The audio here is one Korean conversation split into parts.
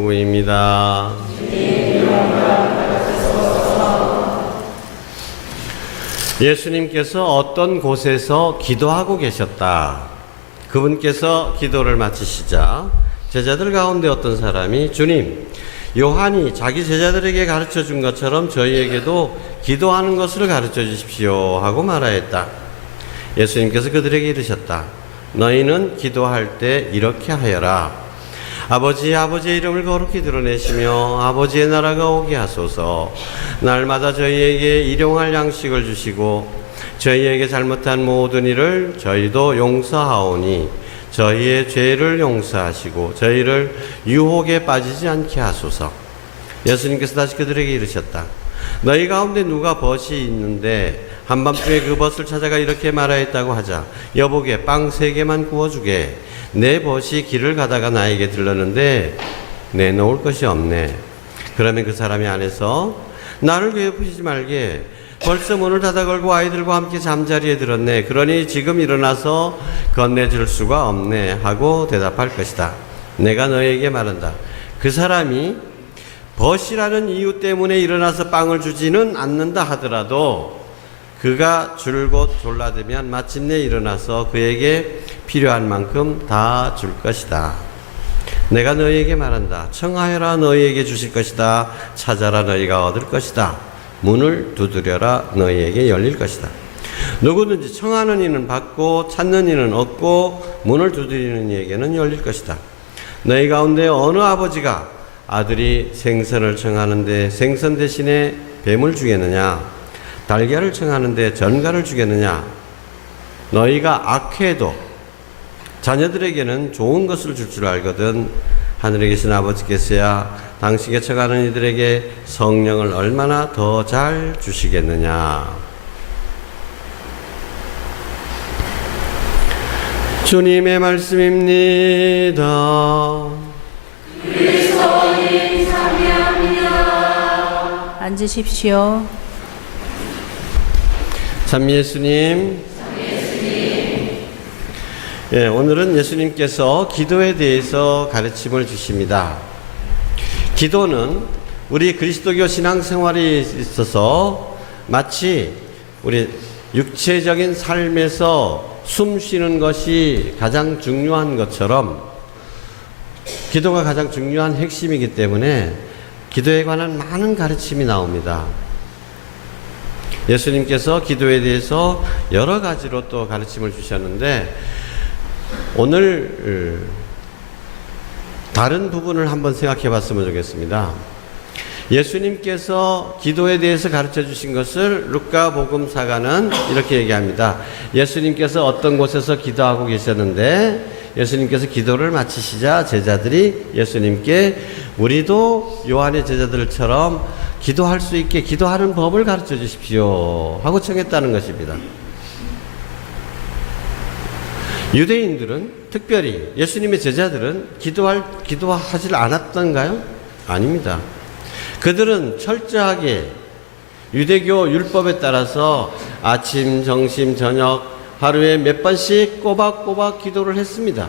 입니다. 예수님께서 어떤 곳에서 기도하고 계셨다. 그분께서 기도를 마치시자 제자들 가운데 어떤 사람이 주님, 요한이 자기 제자들에게 가르쳐 준 것처럼 저희에게도 기도하는 것을 가르쳐 주십시오 하고 말하였다. 예수님께서 그들에게 이르셨다. 너희는 기도할 때 이렇게 하여라. 아버지의 이름을 거룩히 드러내시며 아버지의 나라가 오게 하소서. 날마다 저희에게 일용할 양식을 주시고 저희에게 잘못한 모든 일을 저희도 용서하오니 저희의 죄를 용서하시고 저희를 유혹에 빠지지 않게 하소서. 예수님께서 다시 그들에게 이르셨다. 너희 가운데 누가 벗이 있는데 한밤중에 그 벗을 찾아가 이렇게 말하였다고 하자. 여보게 빵 3개만 구워주게. 내 벗이 길을 가다가 나에게 들렀는데 내놓을 것이 없네. 그러면 그 사람이 안에서 나를 괴롭히지 말게. 벌써 문을 닫아 걸고 아이들과 함께 잠자리에 들었네. 그러니 지금 일어나서 건네줄 수가 없네 하고 대답할 것이다. 내가 너에게 말한다. 그 사람이 벗이라는 이유 때문에 일어나서 빵을 주지는 않는다 하더라도 그가 줄곧 졸라들면 마침내 일어나서 그에게 필요한 만큼 다 줄 것이다. 내가 너희에게 말한다. 청하여라 너희에게 주실 것이다. 찾아라 너희가 얻을 것이다. 문을 두드려라 너희에게 열릴 것이다. 누구든지 청하는 이는 받고 찾는 이는 얻고 문을 두드리는 이에게는 열릴 것이다. 너희 가운데 어느 아버지가 아들이 생선을 청하는데 생선 대신에 뱀을 주겠느냐? 달걀을 청하는데 전갈을 주겠느냐? 너희가 악해도 자녀들에게는 좋은 것을 줄 줄 알거든. 하늘에 계신 아버지께서야 당신께 청하는 이들에게 성령을 얼마나 더 잘 주시겠느냐. 주님의 말씀입니다. 그리스도님 참여합니다. 앉으십시오. 참 예수님. 예, 오늘은 예수님께서 기도에 대해서 가르침을 주십니다. 기도는 우리 그리스도교 신앙생활에 있어서 마치 우리 육체적인 삶에서 숨 쉬는 것이 가장 중요한 것처럼 기도가 가장 중요한 핵심이기 때문에 기도에 관한 많은 가르침이 나옵니다. 예수님께서 기도에 대해서 여러 가지로 또 가르침을 주셨는데 오늘 다른 부분을 한번 생각해 봤으면 좋겠습니다. 예수님께서 기도에 대해서 가르쳐 주신 것을 루카복음사가는 이렇게 얘기합니다. 예수님께서 어떤 곳에서 기도하고 계셨는데 예수님께서 기도를 마치시자 제자들이 예수님께 우리도 요한의 제자들처럼 기도할 수 있게 기도하는 법을 가르쳐 주십시오 하고 청했다는 것입니다. 유대인들은 특별히 예수님의 제자들은 기도하지 않았던가요? 아닙니다. 그들은 철저하게 유대교 율법에 따라서 아침, 점심, 저녁 하루에 몇 번씩 꼬박꼬박 기도를 했습니다.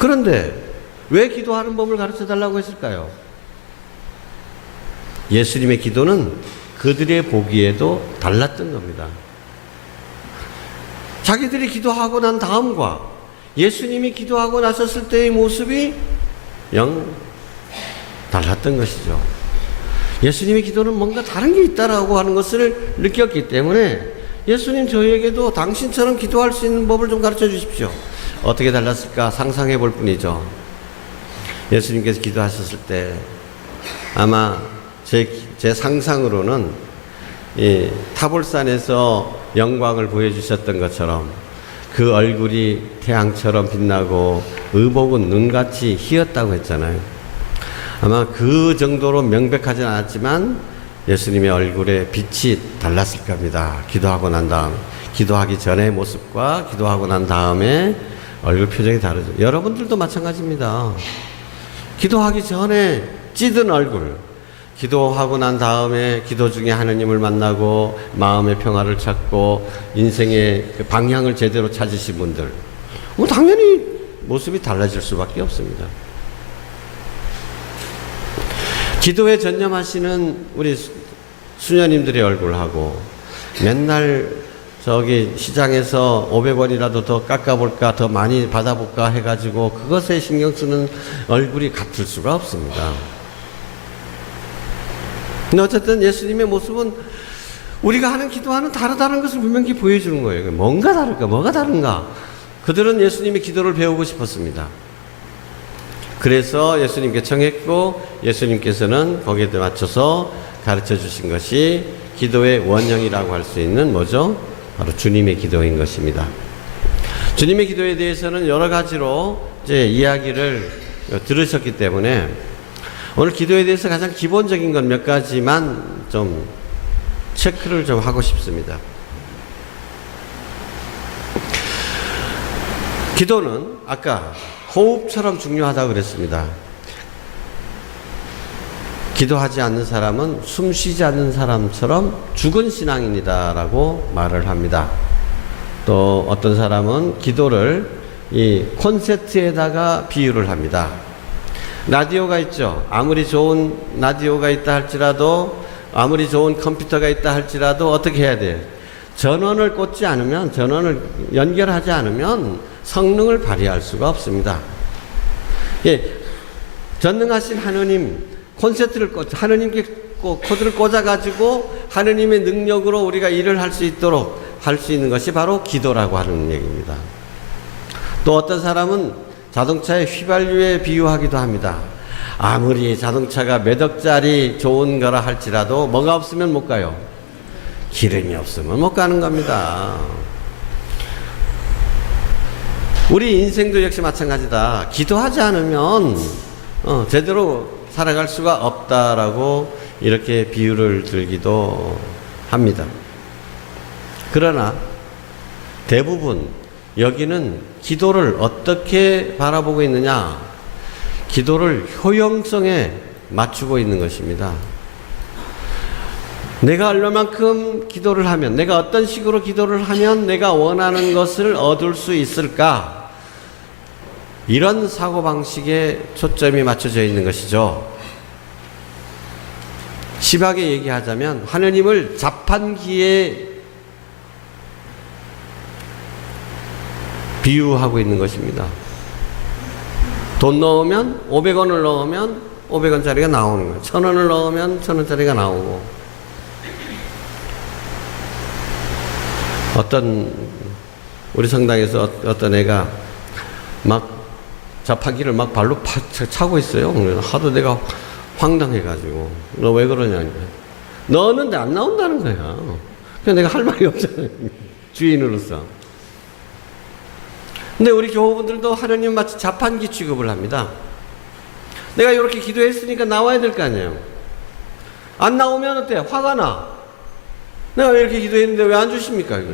그런데 왜 기도하는 법을 가르쳐 달라고 했을까요? 예수님의 기도는 그들의 보기에도 달랐던 겁니다. 자기들이 기도하고 난 다음과 예수님이 기도하고 나섰을 때의 모습이 영 달랐던 것이죠. 예수님의 기도는 뭔가 다른 게 있다라고 하는 것을 느꼈기 때문에 예수님 저희에게도 당신처럼 기도할 수 있는 법을 좀 가르쳐 주십시오. 어떻게 달랐을까 상상해 볼 뿐이죠. 예수님께서 기도하셨을 때 아마 제 상상으로는 이 타볼산에서 영광을 보여주셨던 것처럼 그 얼굴이 태양처럼 빛나고 의복은 눈같이 희었다고 했잖아요. 아마 그 정도로 명백하진 않았지만 예수님의 얼굴에 빛이 달랐을 겁니다. 기도하고 난 다음, 기도하기 전의 모습과 기도하고 난 다음에 얼굴 표정이 다르죠. 여러분들도 마찬가지입니다. 기도하기 전에 찌든 얼굴, 기도하고 난 다음에 기도 중에 하느님을 만나고 마음의 평화를 찾고 인생의 방향을 제대로 찾으신 분들, 당연히 모습이 달라질 수밖에 없습니다. 기도에 전념하시는 우리 수녀님들의 얼굴하고 맨날 저기 시장에서 500원이라도 더 깎아볼까, 더 많이 받아볼까 해가지고 그것에 신경 쓰는 얼굴이 같을 수가 없습니다. 근데 어쨌든 예수님의 모습은 우리가 하는 기도와는 다르다는 것을 분명히 보여주는 거예요. 뭔가 다를까? 뭐가 다른가? 그들은 예수님의 기도를 배우고 싶었습니다. 그래서 예수님께 청했고 예수님께서는 거기에 맞춰서 가르쳐 주신 것이 기도의 원형이라고 할 수 있는 뭐죠? 바로 주님의 기도인 것입니다. 주님의 기도에 대해서는 여러 가지로 이제 이야기를 들으셨기 때문에 오늘 기도에 대해서 가장 기본적인 건 몇 가지만 좀 체크를 좀 하고 싶습니다. 기도는 아까 호흡처럼 중요하다고 그랬습니다. 기도하지 않는 사람은 숨 쉬지 않는 사람처럼 죽은 신앙인이다라고 말을 합니다. 또 어떤 사람은 기도를 이 콘서트에다가 비유를 합니다. 라디오가 있죠. 아무리 좋은 라디오가 있다 할지라도, 아무리 좋은 컴퓨터가 있다 할지라도 어떻게 해야 돼요? 전원을 꽂지 않으면, 전원을 연결하지 않으면 성능을 발휘할 수가 없습니다. 예, 전능하신 하느님, 콘서트를 하느님께 코드를 꽂아가지고 하느님의 능력으로 우리가 일을 할 수 있도록 할 수 있는 것이 바로 기도라고 하는 얘기입니다. 또 어떤 사람은 자동차의 휘발유에 비유하기도 합니다. 아무리 자동차가 몇 억짜리 좋은 거라 할지라도 뭐가 없으면 못 가요? 기름이 없으면 못 가는 겁니다. 우리 인생도 역시 마찬가지다. 기도하지 않으면 제대로 살아갈 수가 없다라고 이렇게 비유를 들기도 합니다. 그러나 대부분 여기는 기도를 어떻게 바라보고 있느냐? 기도를 효용성에 맞추고 있는 것입니다. 내가 얼마만큼 기도를 하면, 내가 어떤 식으로 기도를 하면 내가 원하는 것을 얻을 수 있을까? 이런 사고방식에 초점이 맞춰져 있는 것이죠. 심하게 얘기하자면 하느님을 자판기에 비유하고 있는 것입니다. 돈 넣으면 500원을 넣으면 500원짜리가 나오는 거예요. 1000원을 넣으면 1000원짜리가 나오고, 어떤 우리 성당에서 어떤 애가 막 자판기를 막 발로 차고 있어요. 하도 내가 황당해가지고, 너 왜 그러냐. 넣었는데 안 나온다는 거야. 그냥 내가 할 말이 없잖아요. 주인으로서. 근데 우리 교우분들도 하느님 마치 자판기 취급을 합니다. 내가 이렇게 기도했으니까 나와야 될 거 아니에요. 안 나오면 어때? 화가 나. 내가 왜 이렇게 기도했는데 왜 안 주십니까? 이거.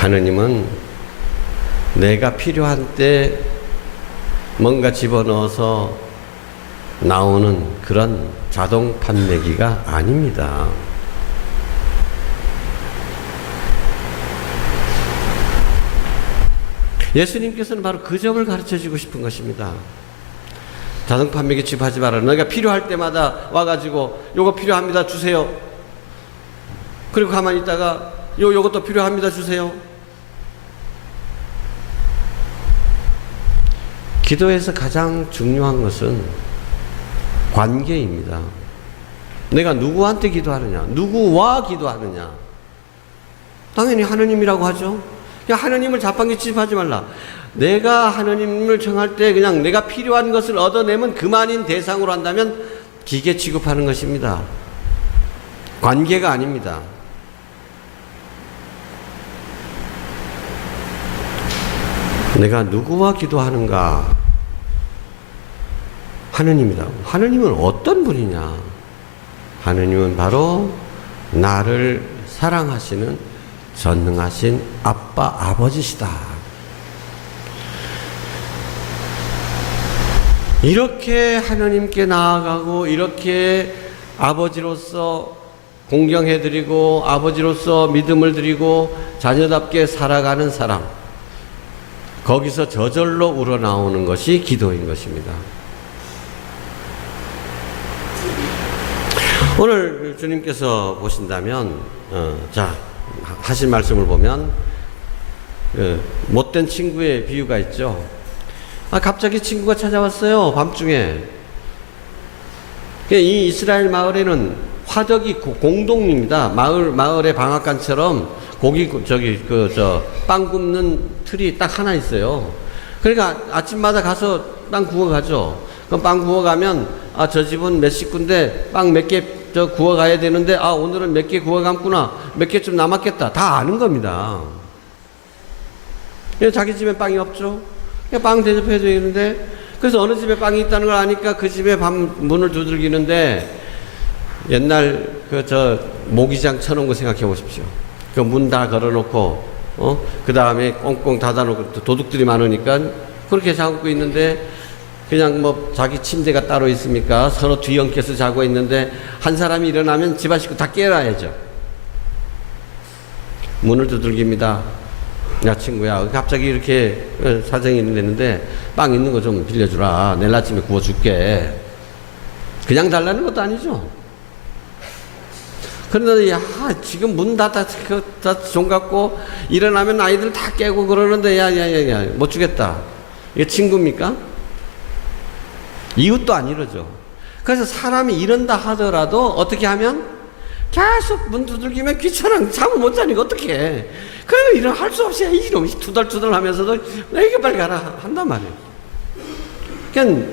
하느님은 내가 필요한 때 뭔가 집어넣어서 나오는 그런 자동 판매기가 아닙니다. 예수님께서는 바로 그 점을 가르쳐 주고 싶은 것입니다. 자동 판매기 취급하지 마라. 너가 필요할 때마다 와가지고 요거 필요합니다 주세요. 그리고 가만히 있다가 요것도 필요합니다 주세요. 기도에서 가장 중요한 것은 관계입니다. 내가 누구한테 기도하느냐, 누구와 기도하느냐. 당연히 하느님이라고 하죠. 하느님을 자판기 취급하지 말라. 내가 하느님을 청할 때 그냥 내가 필요한 것을 얻어내면 그만인 대상으로 한다면 기계 취급하는 것입니다. 관계가 아닙니다. 내가 누구와 기도하는가? 하느님이다. 하느님은 어떤 분이냐? 하느님은 바로 나를 사랑하시는 전능하신 아빠, 아버지시다. 이렇게 하느님께 나아가고 이렇게 아버지로서 공경해드리고 아버지로서 믿음을 드리고 자녀답게 살아가는 사람, 거기서 저절로 우러나오는 것이 기도인 것입니다. 오늘 주님께서 보신다면 자 하신 말씀을 보면 못된 친구의 비유가 있죠. 갑자기 친구가 찾아왔어요. 밤중에. 이 이스라엘 마을에는 화덕이 공동입니다. 마을의 방앗간처럼 빵 굽는 틀이 딱 하나 있어요. 그러니까 아침마다 가서 빵 구워 가죠. 그럼 빵 구워 가면 저 집은 몇 식구인데 빵 몇 개 구워 가야 되는데 오늘은 몇 개 구워 감구나. 몇 개 좀 남았겠다. 다 아는 겁니다. 자기 집에 빵이 없죠. 빵 대접해야 되는데, 그래서 어느 집에 빵이 있다는 걸 아니까 그 집에 문을 두들기는데, 옛날 모기장 쳐놓은 거 생각해 보십시오. 그 문 다 걸어놓고 그 다음에 꽁꽁 닫아놓고 도둑들이 많으니까 그렇게 자고 있는데, 그냥 뭐 자기 침대가 따로 있습니까? 서로 뒤엉켜서 자고 있는데 한 사람이 일어나면 집안 식구 다 깨어나야죠. 문을 두들깁니다. 야 친구야, 갑자기 이렇게 사정이 있는데 빵 있는 거 좀 빌려주라. 내일 아침에 구워줄게. 그냥 달라는 것도 아니죠. 그런데 지금 문 다 종갔고 일어나면 아이들 다 깨고 그러는데 야야야야 못 주겠다. 이게 친구입니까? 이웃도 안 이러죠. 그래서 사람이 이런다 하더라도 어떻게 하면 계속 문 두들기면 귀찮아. 잠을 못 자니까 어떡해. 그래도 이런 할 수 없이 이놈이 투덜투덜 하면서도 이게 빨리 가라 한단 말이에요. 그러니까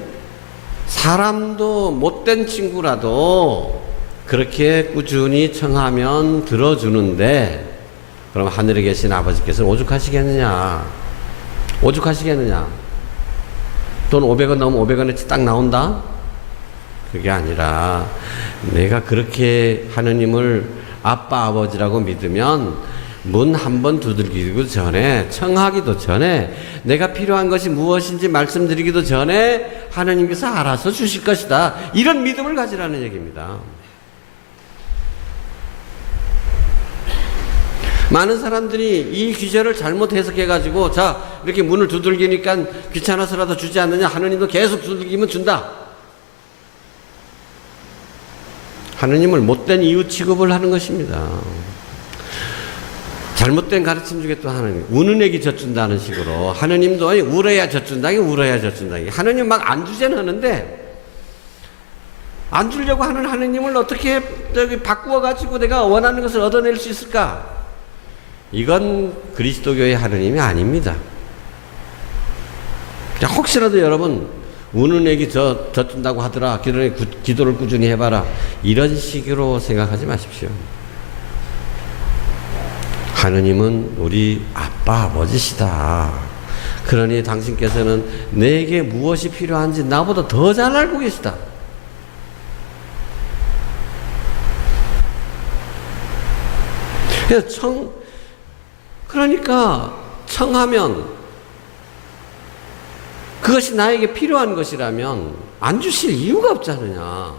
사람도 못된 친구라도 그렇게 꾸준히 청하면 들어주는데, 그럼 하늘에 계신 아버지께서는 오죽하시겠느냐. 돈 500원 넣으면 500원어치 딱 나온다? 그게 아니라 내가 그렇게 하느님을 아빠 아버지라고 믿으면 문 한 번 두들기기도 전에, 청하기도 전에, 내가 필요한 것이 무엇인지 말씀드리기도 전에 하느님께서 알아서 주실 것이다. 이런 믿음을 가지라는 얘기입니다. 많은 사람들이 이 규제를 잘못 해석해가지고 이렇게 문을 두들기니까 귀찮아서라도 주지 않느냐. 하느님도 계속 두들기면 준다. 하느님을 못된 이웃 취급을 하는 것입니다. 잘못된 가르침 중에 또 하나님, 우는 애기 젖준다는 식으로 하느님도 울어야 젖준다. 하느님 막 안 주제는 하는데, 안 주려고 하는 하느님을 어떻게 바꾸어가지고 내가 원하는 것을 얻어낼 수 있을까? 이건 그리스도교의 하느님이 아닙니다. 혹시라도 여러분 우는 애기 젖준다고 하더라, 기도를 꾸준히 해봐라, 이런 식으로 생각하지 마십시오. 하느님은 우리 아빠 아버지시다. 그러니 당신께서는 내게 무엇이 필요한지 나보다 더 잘 알고 계시다. 그래서 그러니까 청하면, 그것이 나에게 필요한 것이라면 안 주실 이유가 없지 않느냐.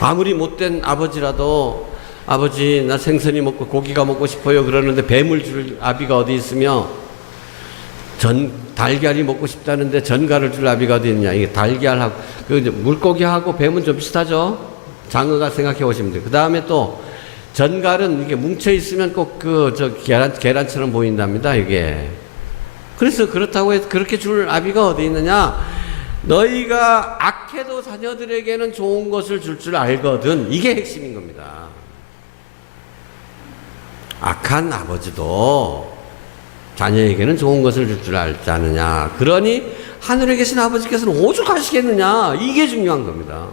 아무리 못된 아버지라도, 아버지 나 생선이 먹고 고기가 먹고 싶어요 그러는데 뱀을 줄 아비가 어디 있으며, 달걀이 먹고 싶다는데 전갈을 줄 아비가 어디 있느냐. 이게 달걀하고 물고기하고 뱀은 좀 비슷하죠. 장어가 생각해 보시면 돼요. 그 다음에 또 전갈은 이게 뭉쳐 있으면 꼭 계란처럼 보인답니다, 이게. 그래서 그렇다고 해서 그렇게 줄 아비가 어디 있느냐? 너희가 악해도 자녀들에게는 좋은 것을 줄 줄 알거든. 이게 핵심인 겁니다. 악한 아버지도 자녀에게는 좋은 것을 줄 줄 알지 않느냐. 그러니 하늘에 계신 아버지께서는 오죽하시겠느냐. 이게 중요한 겁니다.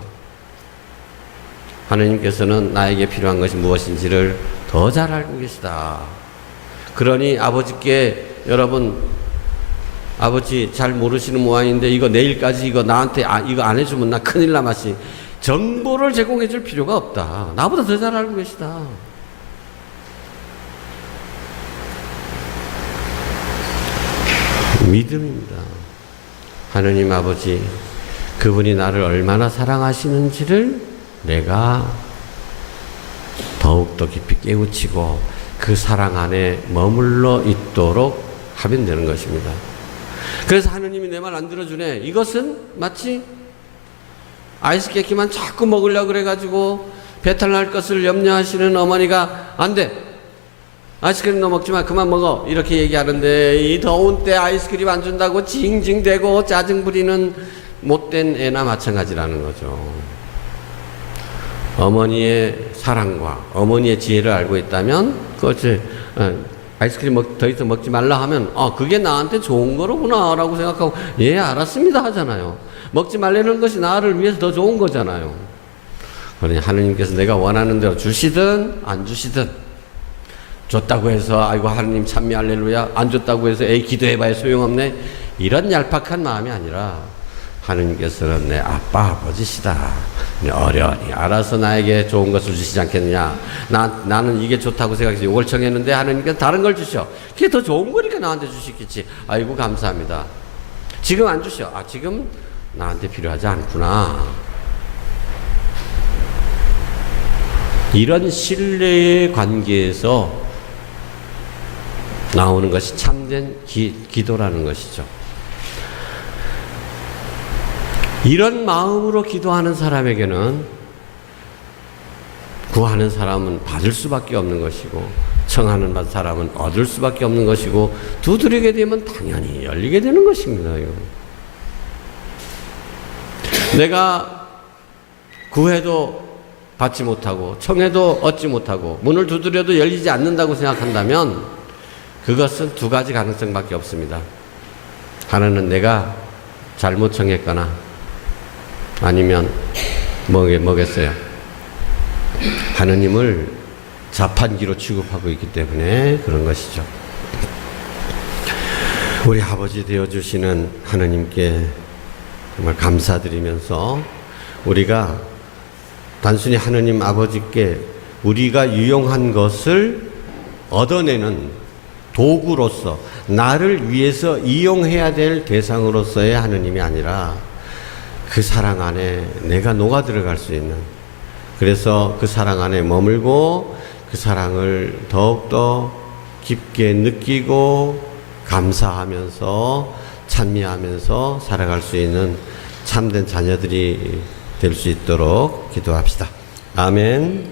하느님께서는 나에게 필요한 것이 무엇인지를 더 잘 알고 계시다. 그러니 아버지께, 여러분 아버지 잘 모르시는 모양인데 이거 내일까지 이거 나한테 이거 안 해주면 나 큰일 나마시, 정보를 제공해 줄 필요가 없다. 나보다 더 잘 알고 계시다. 믿음입니다. 하느님 아버지, 그분이 나를 얼마나 사랑하시는지를 내가 더욱더 깊이 깨우치고 그 사랑 안에 머물러 있도록 하면 되는 것입니다. 그래서 하느님이 내 말 안 들어주네. 이것은 마치 아이스 깨끼만 자꾸 먹으려고 그래가지고 배탈 날 것을 염려하시는 어머니가 안 돼. 아이스크림 너 먹지 마. 그만 먹어. 이렇게 얘기하는데 이 더운 때 아이스크림 안 준다고 징징대고 짜증 부리는 못된 애나 마찬가지라는 거죠. 어머니의 사랑과 어머니의 지혜를 알고 있다면 그것이 아이스크림 더 이상 먹지 말라 하면 그게 나한테 좋은 거로구나 라고 생각하고 예 알았습니다 하잖아요. 먹지 말라는 것이 나를 위해서 더 좋은 거잖아요. 그러니 하느님께서 내가 원하는 대로 주시든 안 주시든 줬다고 해서 아이고 하느님 찬미 할렐루야, 안 줬다고 해서 에이 기도해봐야 소용없네, 이런 얄팍한 마음이 아니라 하느님께서는 내 아빠 아버지시다. 어련히 알아서 나에게 좋은 것을 주시지 않겠느냐. 나는 이게 좋다고 생각해서 이걸 정했는데 하느님께서 다른 걸 주셔. 그게 더 좋은 거니까 나한테 주시겠지. 아이고 감사합니다. 지금 안 주셔. 지금 나한테 필요하지 않구나. 이런 신뢰의 관계에서 나오는 것이 참된 기도라는 것이죠. 이런 마음으로 기도하는 사람에게는 구하는 사람은 받을 수밖에 없는 것이고 청하는 사람은 얻을 수밖에 없는 것이고 두드리게 되면 당연히 열리게 되는 것입니다. 내가 구해도 받지 못하고 청해도 얻지 못하고 문을 두드려도 열리지 않는다고 생각한다면 그것은 두 가지 가능성밖에 없습니다. 하나는 내가 잘못 청했거나 아니면 뭐겠어요? 하느님을 자판기로 취급하고 있기 때문에 그런 것이죠. 우리 아버지 되어주시는 하느님께 정말 감사드리면서 우리가 단순히 하느님 아버지께 우리가 유용한 것을 얻어내는 도구로서 나를 위해서 이용해야 될 대상으로서의 하느님이 아니라 그 사랑 안에 내가 녹아 들어갈 수 있는, 그래서 그 사랑 안에 머물고 그 사랑을 더욱더 깊게 느끼고 감사하면서 찬미하면서 살아갈 수 있는 참된 자녀들이 될 수 있도록 기도합시다. 아멘.